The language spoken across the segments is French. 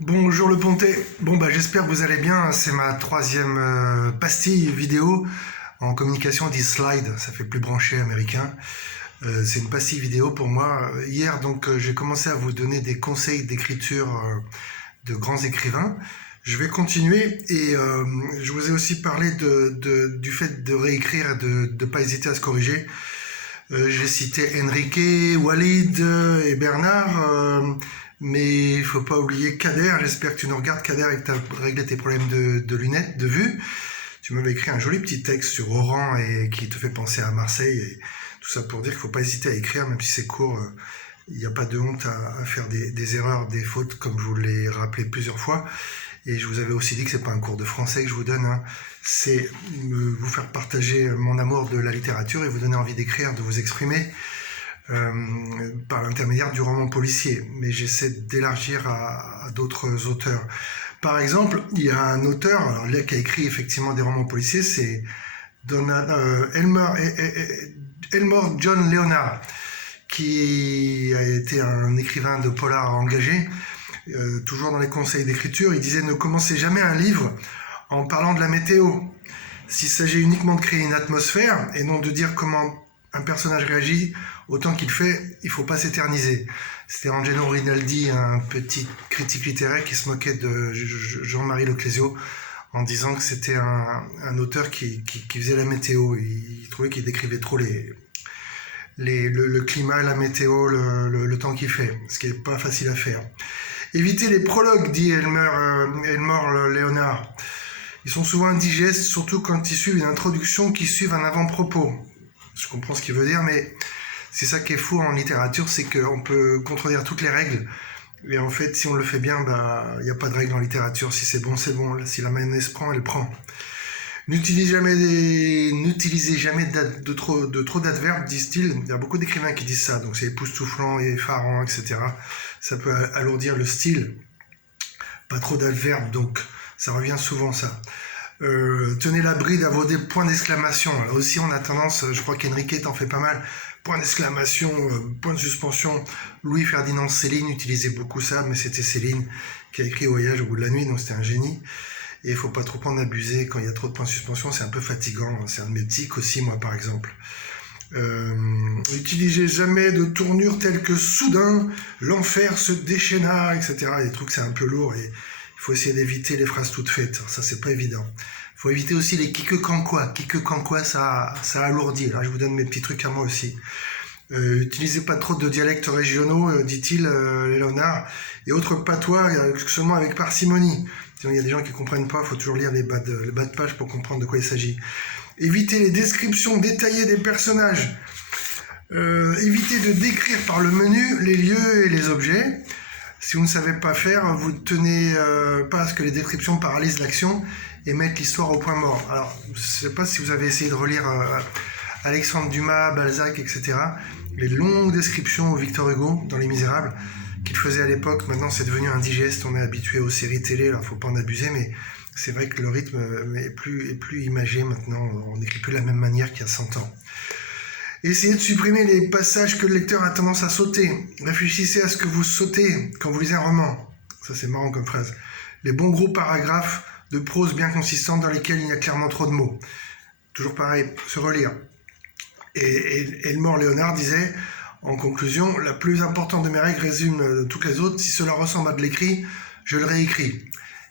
Bonjour le Pontet. Bon bah j'espère que vous allez bien. C'est ma troisième pastille vidéo en communication, on dit slide, ça fait plus branché américain. C'est une pastille vidéo pour moi. Hier donc j'ai commencé à vous donner des conseils d'écriture de grands écrivains. Je vais continuer et je vous ai aussi parlé du fait de réécrire et de ne pas hésiter à se corriger. J'ai cité Enrique, Walid et Bernard, mais il faut pas oublier Kader. J'espère que tu nous regardes, Kader, et que tu as réglé tes problèmes de lunettes, de vue. Tu m'avais écrit un joli petit texte sur Oran et qui te fait penser à Marseille. Et tout ça pour dire qu'il faut pas hésiter à écrire, même si c'est court. Il n'y a pas de honte à faire des erreurs, des fautes, comme je vous l'ai rappelé plusieurs fois. Et je vous avais aussi dit que c'est pas un cours de français que je vous donne, hein. C'est vous faire partager mon amour de la littérature et vous donner envie d'écrire, de vous exprimer euh, par l'intermédiaire du roman policier. Mais j'essaie d'élargir à d'autres auteurs. Par exemple, il y a un auteur alors, là, qui a écrit effectivement des romans policiers, c'est Elmore John Leonard, qui a été un écrivain de polar engagé. Toujours dans les conseils d'écriture, il disait ne commencez jamais un livre en parlant de la météo. S'il s'agit uniquement de créer une atmosphère et non de dire comment un personnage réagit autant qu'il fait, il ne faut pas s'éterniser. C'était Angelo Rinaldi, un petit critique littéraire qui se moquait de Jean-Marie Leclésio en disant que c'était un auteur qui faisait la météo. Il trouvait qu'il décrivait trop le climat, la météo, le temps qu'il fait, ce qui n'est pas facile à faire. Évitez les prologues, dit Elmore Leonard. Ils sont souvent indigestes, surtout quand ils suivent une introduction qui suit un avant-propos. Je comprends ce qu'il veut dire, mais c'est ça qui est fou en littérature, c'est qu'on peut contredire toutes les règles. Et en fait, si on le fait bien, il n'y a pas de règle en littérature. Si c'est bon, c'est bon. Si la mayonnaise prend, elle prend. N'utilisez jamais de trop d'adverbes, disent-ils. Il y a beaucoup d'écrivains qui disent ça, donc c'est époustouflant, effarant, etc. Ça peut alourdir le style. Pas trop d'adverbes, donc ça revient souvent ça. Tenez la bride à vos points d'exclamation. Là aussi, on a tendance, je crois qu'Enrique t'en fait pas mal. Point d'exclamation, point de suspension. Louis-Ferdinand Céline utilisait beaucoup ça, mais c'était Céline qui a écrit Voyage au bout de la nuit, donc c'était un génie. Et il faut pas trop en abuser. Quand il y a trop de points de suspension, c'est un peu fatigant. C'est un de mes tics aussi, moi, par exemple. Utilisez jamais de tournures telles que soudain, l'enfer se déchaîna, etc. Les trucs, c'est un peu lourd et il faut essayer d'éviter les phrases toutes faites. Ça, c'est pas évident. Il faut éviter aussi les kike-kankwa. Kike-kankwa, ça alourdit. Là, je vous donne mes petits trucs à moi aussi. Utilisez pas trop de dialectes régionaux, dit-il, Léonard, et autres patois, seulement avec parcimonie. Sinon, il y a des gens qui comprennent pas, il faut toujours lire les bas de page pour comprendre de quoi il s'agit. Évitez les descriptions détaillées des personnages. Évitez de décrire par le menu les lieux et les objets. Si vous ne savez pas faire, vous ne tenez pas à ce que les descriptions paralysent l'action et mettent l'histoire au point mort. Alors, je ne sais pas si vous avez essayé de relire Alexandre Dumas, Balzac, etc. Les longues descriptions au Victor Hugo dans Les Misérables qu'il faisait à l'époque. Maintenant, c'est devenu indigeste. On est habitué aux séries télé, alors il ne faut pas en abuser, mais c'est vrai que le rythme est plus imagé maintenant. On n'écrit plus de la même manière qu'il y a 100 ans. Essayez de supprimer les passages que le lecteur a tendance à sauter. Réfléchissez à ce que vous sautez quand vous lisez un roman. Ça, c'est marrant comme phrase. Les bons gros paragraphes de prose bien consistante dans lesquels il y a clairement trop de mots. Toujours pareil, se relire. Et Elmore Leonard disait, en conclusion, la plus importante de mes règles résume toutes les autres. Si cela ressemble à de l'écrit, je le réécris.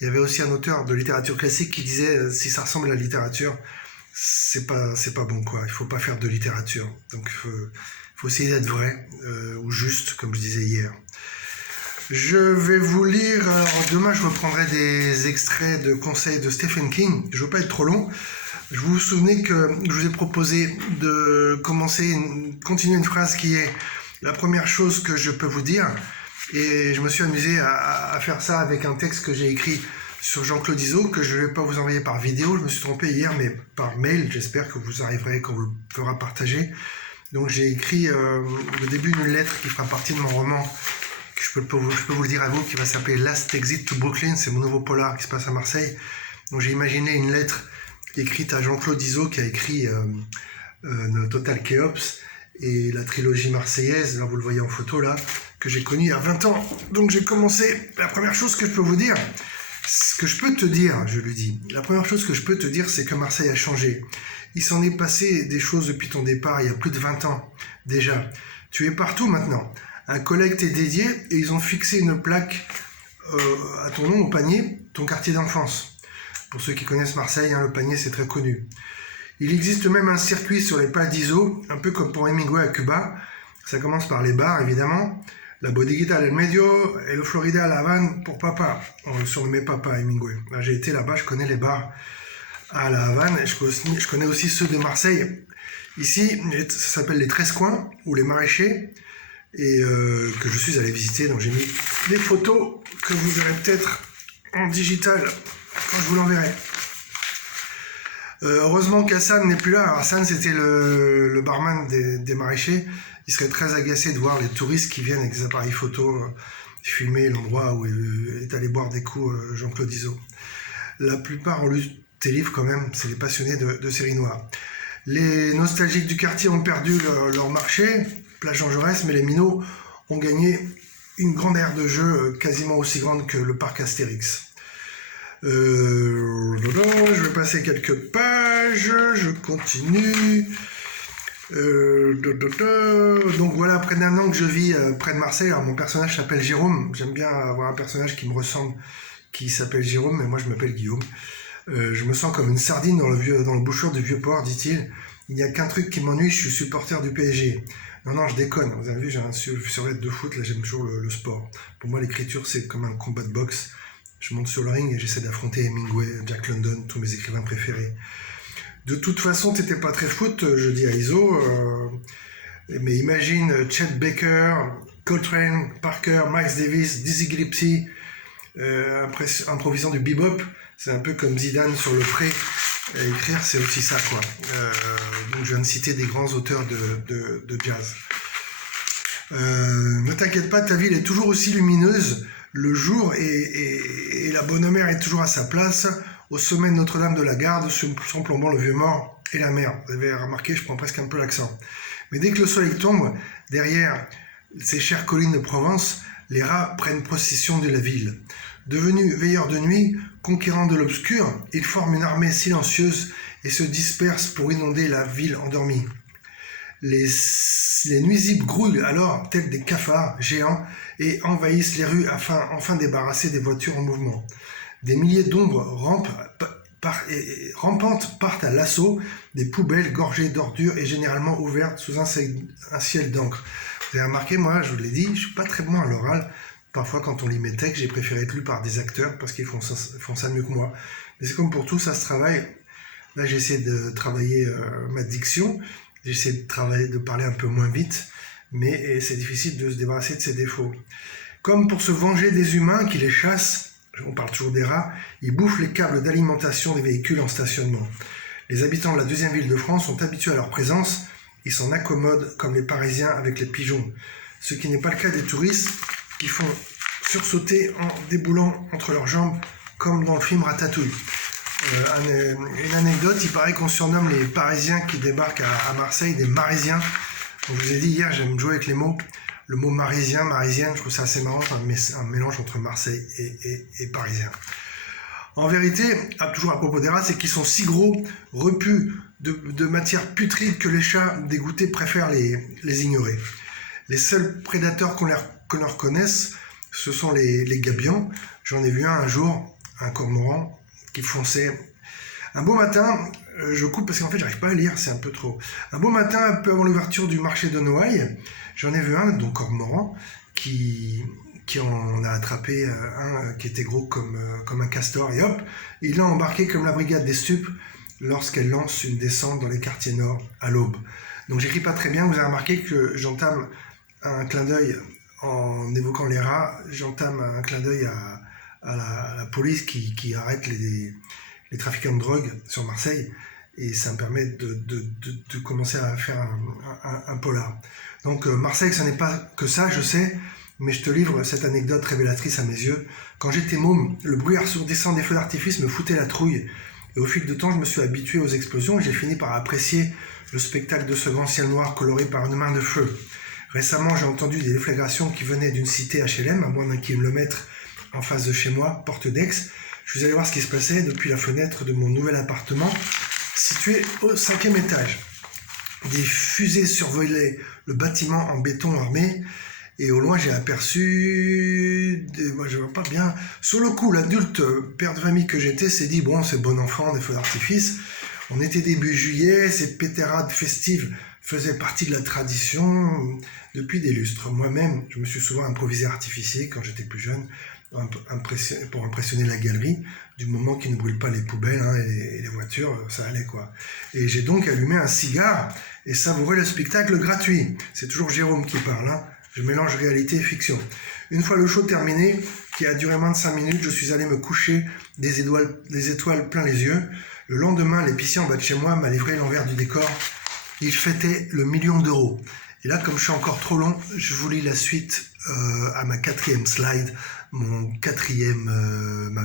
Il y avait aussi un auteur de littérature classique qui disait, si ça ressemble à la littérature, c'est pas bon quoi. Il faut pas faire de littérature. Donc il faut essayer d'être vrai ou juste, comme je disais hier. Je vais vous lire. Alors demain, je reprendrai des extraits de conseils de Stephen King. Je veux pas être trop long. Je vous souvenez que je vous ai proposé de continuer une phrase qui est la première chose que je peux vous dire. Et je me suis amusé à faire ça avec un texte que j'ai écrit sur Jean-Claude Izzo, que je ne vais pas vous envoyer par vidéo. Je me suis trompé hier, mais par mail. J'espère que vous arriverez quand vous le fera partager. Donc j'ai écrit au début une lettre qui fera partie de mon roman. Je peux vous le dire à vous, qui va s'appeler Last Exit to Brooklyn. C'est mon nouveau polar qui se passe à Marseille. Donc j'ai imaginé une lettre écrite à Jean-Claude Izzo qui a écrit Total Chaos et la trilogie marseillaise. Là vous le voyez en photo là. que j'ai connu il y a 20 ans. Donc j'ai commencé, la première chose que je peux vous dire, ce que je peux te dire, je lui dis, la première chose que je peux te dire, c'est que Marseille a changé. Il s'en est passé des choses depuis ton départ, il y a plus de 20 ans déjà. Tu es partout maintenant. Un collègue t'est dédié et ils ont fixé une plaque à ton nom au Panier, ton quartier d'enfance. Pour ceux qui connaissent Marseille, le Panier c'est très connu. Il existe même un circuit sur les plaques d'ISO, un peu comme pour Hemingway à Cuba. Ça commence par les bars évidemment. La Bodeguita del Medio et le Florida à La Havane pour papa. On le surnommait papa Hemingway. Là, j'ai été là-bas, je connais les bars à La Havane et je connais aussi ceux de Marseille. Ici, ça s'appelle les 13 coins ou les maraîchers et que je suis allé visiter. Donc j'ai mis des photos que vous verrez peut-être en digital quand je vous l'enverrai. Heureusement qu'Hassan n'est plus là. Alors, Hassan, c'était le barman des maraîchers. Il serait très agacé de voir les touristes qui viennent avec des appareils photo filmer l'endroit où est allé boire des coups Jean-Claude Izzo. La plupart ont lu tes livres quand même, c'est les passionnés de séries noires. Les nostalgiques du quartier ont perdu leur marché, plage Jean Jaurès, mais les minots ont gagné une grande aire de jeu quasiment aussi grande que le parc Astérix. Je vais passer quelques pages, je continue. Donc voilà, près d'un an que je vis près de Marseille. Alors mon personnage s'appelle Jérôme. J'aime bien avoir un personnage qui me ressemble, qui s'appelle Jérôme, mais moi je m'appelle Guillaume. Je me sens comme une sardine dans le bouchon du Vieux-Port, dit-il. Il n'y a qu'un truc qui m'ennuie, je suis supporter du PSG. Non, je déconne. Vous avez vu, j'ai un survêt de foot, là j'aime toujours le sport. Pour moi, l'écriture, c'est comme un combat de boxe. Je monte sur le ring et j'essaie d'affronter Hemingway, Jack London, tous mes écrivains préférés. De toute façon, t'étais pas très foot, je dis à Izzo. Mais imagine Chet Baker, Coltrane, Parker, Miles Davis, Dizzy Gillespie, improvisant du bebop. C'est un peu comme Zidane sur le pré. Écrire, c'est aussi ça, quoi. Donc je viens de citer des grands auteurs de jazz. Ne t'inquiète pas, ta ville est toujours aussi lumineuse le jour et la bonne mère est toujours à sa place au sommet de Notre-Dame de la Garde, surplombant le Vieux-Mort et la mer. Vous avez remarqué, je prends presque un peu l'accent. Mais dès que le soleil tombe, derrière ces chères collines de Provence, les rats prennent possession de la ville. Devenus veilleurs de nuit, conquérants de l'obscur, ils forment une armée silencieuse et se dispersent pour inonder la ville endormie. Les nuisibles grouillent alors, tels des cafards géants, et envahissent les rues afin enfin débarrasser des voitures en mouvement. Des milliers d'ombres rampantes partent à l'assaut des poubelles gorgées d'ordures et généralement ouvertes sous un ciel d'encre. Vous avez remarqué, moi, je vous l'ai dit, je suis pas très bon à l'oral. Parfois, quand on lit mes textes, j'ai préféré être lu par des acteurs parce qu'ils font ça mieux que moi. Mais c'est comme pour tout, ça se travaille. Là, j'essaie de travailler ma diction. J'essaie de parler un peu moins vite. Mais c'est difficile de se débarrasser de ses défauts. Comme pour se venger des humains qui les chassent, on parle toujours des rats, ils bouffent les câbles d'alimentation des véhicules en stationnement. Les habitants de la deuxième ville de France sont habitués à leur présence. Ils s'en accommodent comme les Parisiens avec les pigeons. Ce qui n'est pas le cas des touristes qui font sursauter en déboulant entre leurs jambes comme dans le film Ratatouille. Une anecdote, il paraît qu'on surnomme les Parisiens qui débarquent à Marseille des Marisiens. Donc, je vous ai dit hier, j'aime jouer avec les mots. Le mot marisien, marisienne, je trouve ça assez marrant, un mélange entre Marseille et Parisien. En vérité, toujours à propos des rats, c'est qu'ils sont si gros, repus de matière putride que les chats dégoûtés préfèrent les ignorer. Les seuls prédateurs qu'on leur connaisse, ce sont les gabions. J'en ai vu un jour, un cormoran, qui fonçait. Un beau matin, je coupe parce qu'en fait j'arrive pas à lire, c'est un peu trop. Un beau matin, un peu avant l'ouverture du marché de Noailles, j'en ai vu un, donc cormoran, qui en a attrapé un qui était gros comme un castor, et hop, il l'a embarqué comme la brigade des stupes lorsqu'elle lance une descente dans les quartiers nord à l'aube. Donc j'écris pas très bien, vous avez remarqué que j'entame un clin d'œil en évoquant les rats, j'entame un clin d'œil à la police qui arrête les trafiquants de drogue sur Marseille, et ça me permet de commencer à faire un polar. Donc Marseille, ce n'est pas que ça, je sais, mais je te livre cette anecdote révélatrice à mes yeux. Quand j'étais môme, le bruit assourdissant des feux d'artifice me foutait la trouille, et au fil du temps, je me suis habitué aux explosions et j'ai fini par apprécier le spectacle de ce grand ciel noir coloré par une main de feu. Récemment, j'ai entendu des déflagrations qui venaient d'une cité HLM, à moins d'un kilomètre en face de chez moi, porte d'Aix. Je suis allé voir ce qui se passait depuis la fenêtre de mon nouvel appartement, situé au 5e étage. Des fusées survolaient le bâtiment en béton armé, et au loin j'ai aperçu, moi je vois pas bien, sur le coup l'adulte père de famille que j'étais s'est dit bon c'est bon enfant, des feux d'artifice, on était début juillet, ces pétarades festives faisaient partie de la tradition depuis des lustres. Moi-même je me suis souvent improvisé artificier quand j'étais plus jeune, pour impressionner la galerie, du moment qu'ils ne brûlent pas les poubelles et les voitures, ça allait quoi. Et j'ai donc allumé un cigare et savouré le spectacle gratuit. C'est toujours Jérôme qui parle, Je mélange réalité et fiction. Une fois le show terminé, qui a duré moins de 5 minutes, je suis allé me coucher des étoiles plein les yeux. Le lendemain, l'épicier en bas de chez moi m'a livré l'envers du décor. Il fêtait le 1 000 000 d'euros. Et là, comme je suis encore trop long, je vous lis la suite à ma 4e slide, ma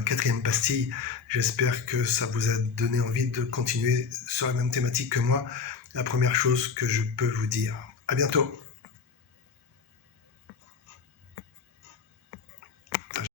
4e pastille. J'espère que ça vous a donné envie de continuer sur la même thématique que moi. La première chose que je peux vous dire. À bientôt.